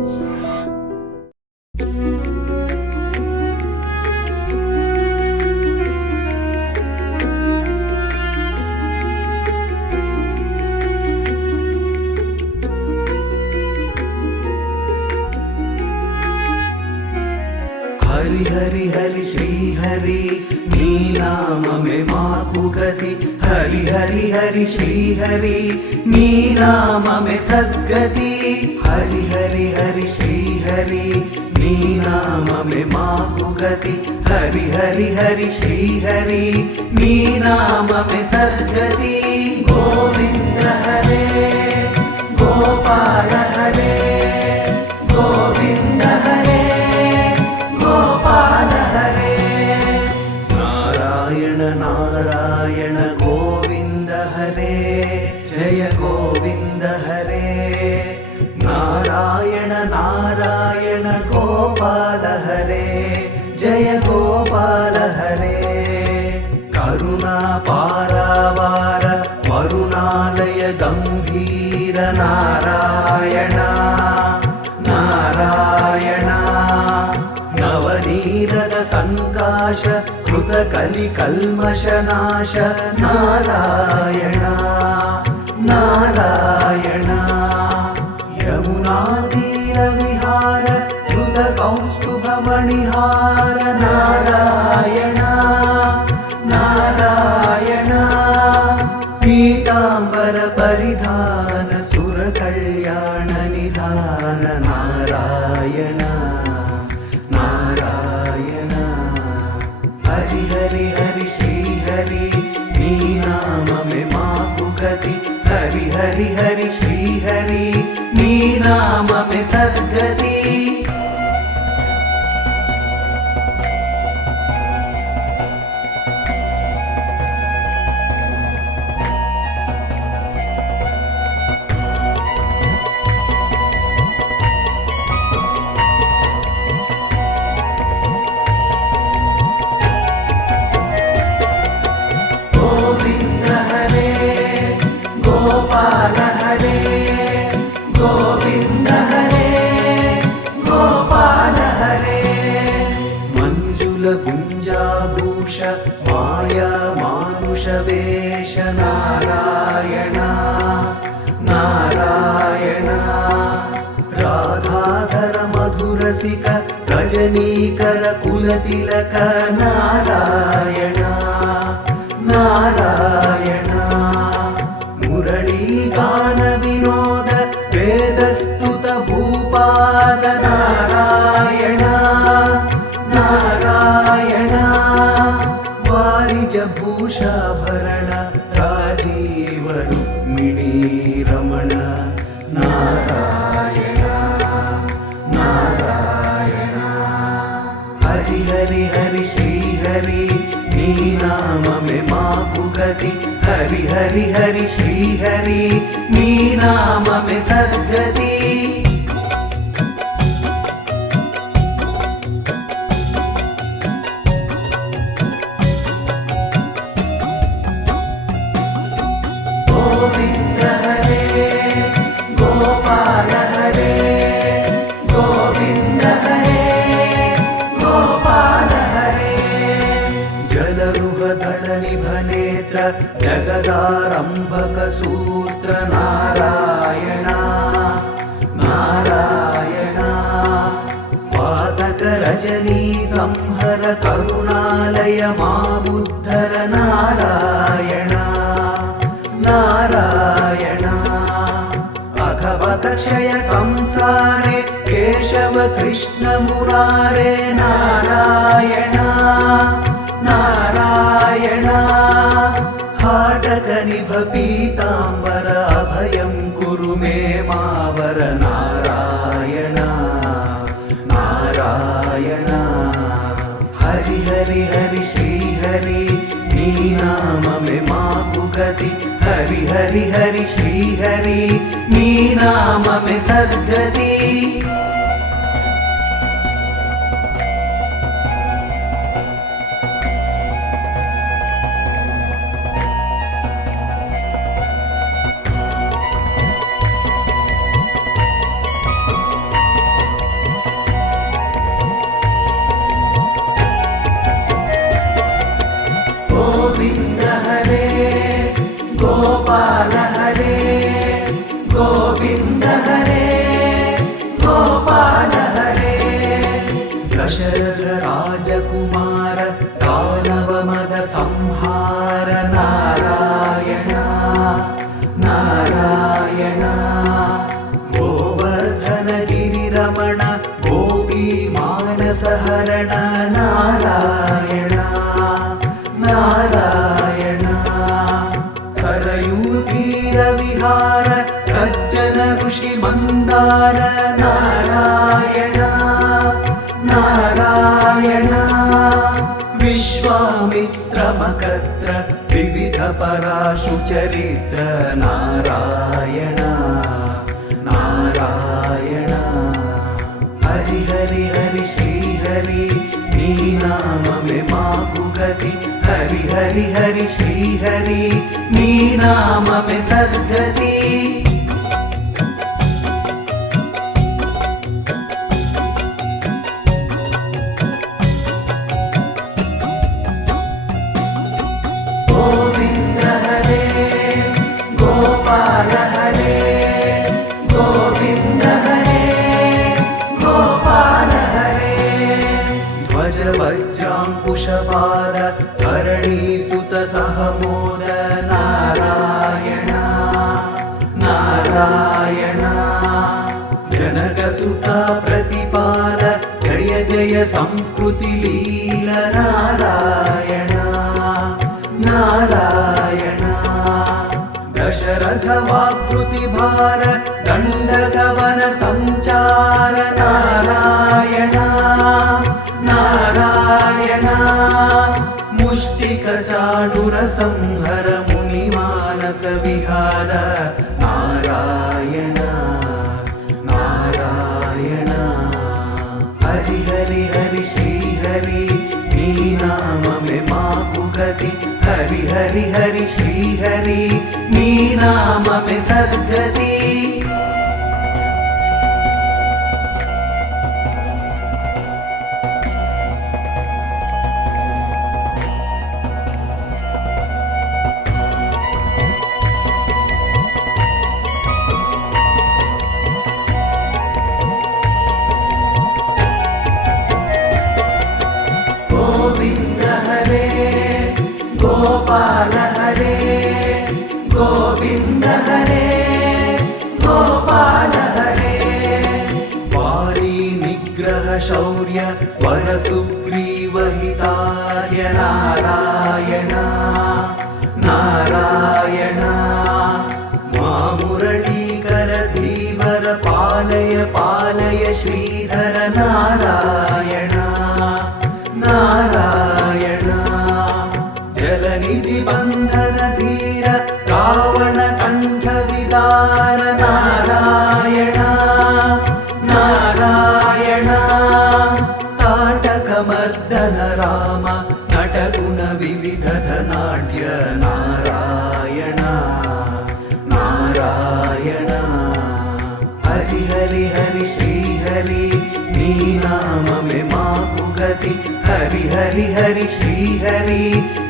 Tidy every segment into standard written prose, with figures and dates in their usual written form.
హరి హరి హరి శ్రీ హరి నీ నామమే మాకు గతి. హరి హరి హరి శ్రీ హరి నీ నామమే సద్గతి. హరి హరి హరి శ్రీ హరి నీ నామమే మాకు గతి. హరి హరి హరి శ్రీ హరి నీ నామమే సద్గతి. గోవింద హరే గోపాల హరే గోవింద హరే గోపాల హరే. నారాయణ నారాయణ గోవింద హరే జయ గోవింద హరే. నారాయణ నారాయణ గోపాల హరే జయ గోపాల హరే. కరుణా పారావార వరుణాలయ గంభీర నారాయణ నారాయణ. నవనీరద సంకాశ కృత కలి కల్మషనాశ నారాయణ నారాయణ. యమునా తీర విహార కృత కౌస్తుభ మణిహార నారాయణ నారాయణ. పీతాంబర పరిధాన సుర కళ్యాణ నిధాన నారాయణ నారాయణ. హరి హరి హరి శ్రీ హరి నీ నామమే మాకు గతి. హరి హరి హరి శ్రీ హరి నీ నామమే సద్గతి. గోపాల హరే గోవింద హరే గోపాల హరే. మంజుల గుంజాభూష మాయా మానుష వేష నారాయణ నారాయణ. రాధాధర మధురసిక రజనీకర కులతిలక నారాయణ నారాయణ. మురళీగాన వినోద వేదస్తుత భూపాద నారాయణ నారాయణ. వారిజ భూషాభరణ రాజీవ రుక్మిణీ రమణ నారాయణ నారాయణ. హరి హరి హరి శ్రీ హరి నీ నామమే మాకు గతి. హరి హరి హరి శ్రీ హరి నీ నామమే సద్గతి. గోవింద హరే గోపాల హరే గోవింద హరే గోపాల హరే. జలరుహదళ నిభనేత్ర జగదారంభక సూత్ర నారాయణ నారాయణ. పాతక రజనీ సంహర కరుణాలయ మాముద్ధర నారాయణ నారాయణ. అఘవక క్షయ కంసారే కేశవ కృష్ణ మురారే నారాయణ నారాయణ. హాటక నిభ పీతాంబర అభయం కురు మే మావర నారాయణ నారాయణ. హరి హరి హరి శ్రీ హరి నీ నామమే మాకు గతి. హరి హరి హరి శ్రీ హరి నీ నామమే సద్గతి. दशरथ राजकुमार दानव मद संहार नारायण नारायण गोवर्धन गिरिरमण गोपी मानस हरण नारायण नारायण सरयू तीर विहार सज्जन ऋषि मंदार नारायण नारायण विश्वामित्र मकत्र विविध पराशु चरित्र नारायण नारायण हरि हरि हरि श्री हरि नी नाम में माकु गति हरि हरि हरि श्री हरि नी नाम में सद्गति गोविंद हरे गोपाल हरे गोविंद हरे गोपाल हरे ध्वज वज्रांकुशपाद धरणी सुत सहमोद नारायण नारायण जनक सुत प्रतिपाल जय जय संस्कृति लील नारायण नारायण दशरथ वाकृति भार दंडगवन संचार नारायण नारायण मुष्टिक चाणुर संहर मुनि मानस विहार नारायण नारायण हरि हरि हरि श्री हरि नी नाम में माकु गति हरि हरि हरि श्री हरि नी नाम में सद्गति गोविंद हरे गोपाल हरे गोविंद हरे गोपाल हरे वाली निग्रह शौर्य वर सुग्रीव हितार्य नारायण नारायण मुरलीकर धीवर पालय पालय श्रीधर नारायण नारायण जलनिधि बंधन धीर रावण कंठ विदार नारायण नारायण ताटक मर्दन राम नटगुण विविध धनाढ्य नारायण नारायण हरि हरि हरि श्री हरि नी नाम में माकु गति हरि हरि हरि श्री हरि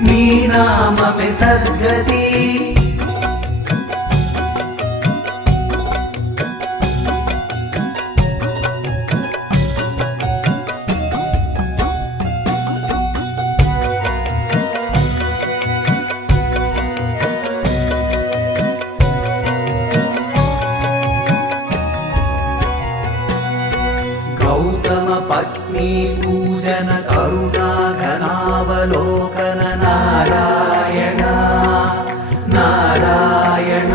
नी नाम में सद्गति गौतम पत्नी पूजन करुणा घनावलोकन नारायण नारायण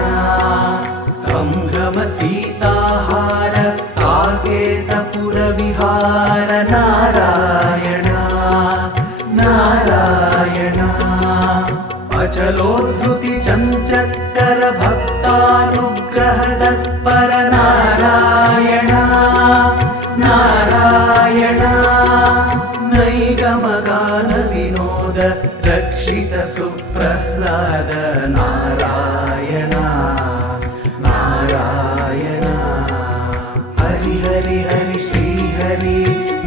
संभ्रम सीताहार साकेतपुर विहार नारायण नारायण अचलोद्धृति चंचत्कर भक्तानुग्रह तत्पर नारायण नारायण नैगमगान विनोद रक्षित सुप्रह्लाद नारायण नारायण हरि हरि हरि श्री हरि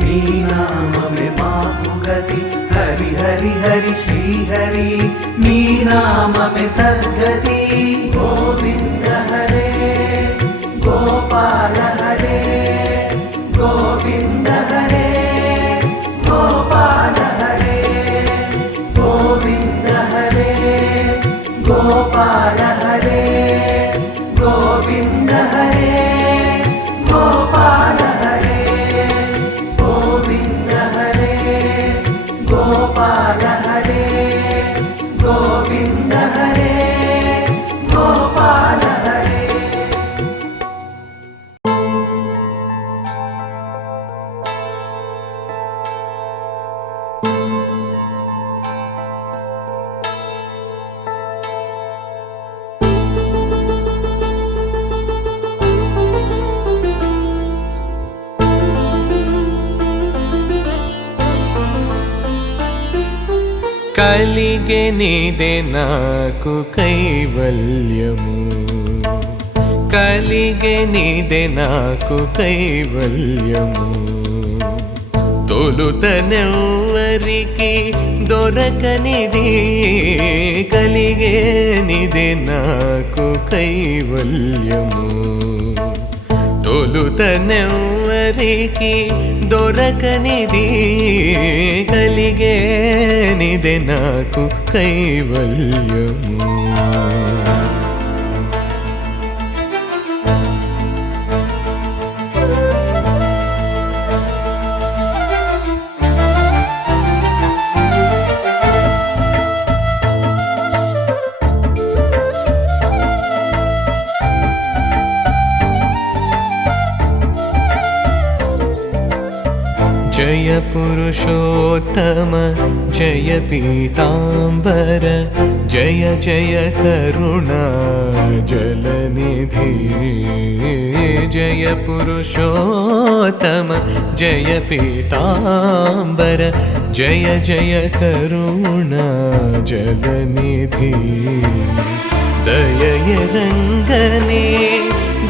नी नाम में माकु गति हरि हरि हरि श्री हरि नी नाम में सद्गति गोविंद हरे गोपाल हरे गोविंद हरे కలిగెనిదే నాకు కైవల్యము కలిగెనిదే నాకు కైవల్యము తొలుతనెవ్వరికి దొరకనిది కలిగెనిదే నాకు కైవల్యము తొలుతనెవ్వరికి దొరకనిది కలిగేనిదే నాకు కైవల్యము जय पुरुषोत्तम जय पीताम्बर जय जय करुणा जलनिधि जय पुरुषोत्तम जय पीताम्बर जय जय करुणा जलनिधि दययरंगने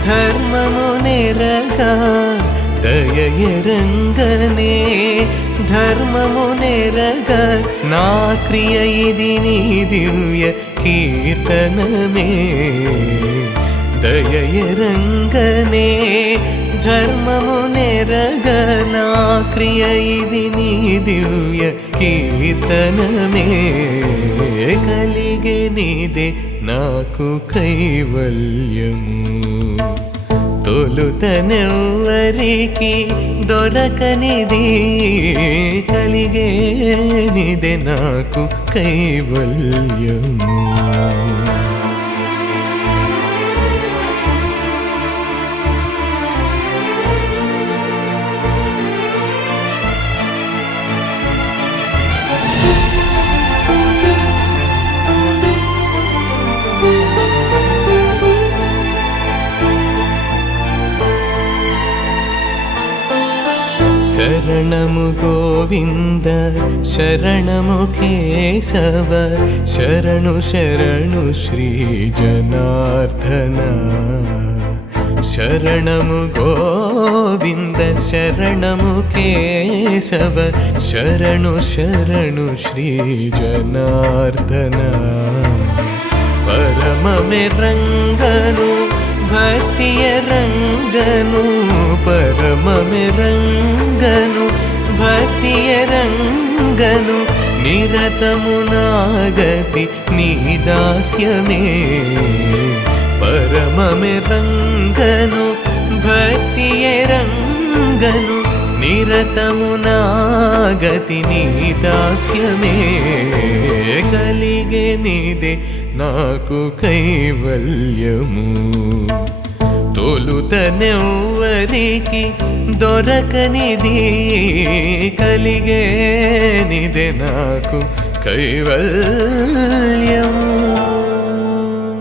धर्ममुनिरगा दययरंगने धर्ममुनिरग ना क्रिय इदि नी दिव्य कीर्तनमे दययरंगने धर्ममुनिरग ना क्रिय इदि नी दिव्य कीर्तनमे కలిగెనిదే నాకు కైవల్యము తొలుతనెవ్వరికి దొరకనిది కలిగేనిదే నాకు కైవల్యము शरणमु गोविंद शरणमु केशव शरणु शरणु श्री जनार्दन शरणमु गोविंद शरणमु केशव शरणु शरणु श्री जनार्दन परममे रंगनु भक्तिय रंगनु परममे रंगनु भक्तिय रंगनु निरतमुनागति नी दास्यमे परममे रंगनु भक्तिय रंगनु निरतमुनागति नी दास्यमे కలిగెనిదే నాకు కైవల్యము తొలుతనెవ్వరికి దొరకనిది కలిగెనిదే నాకు కైవల్యము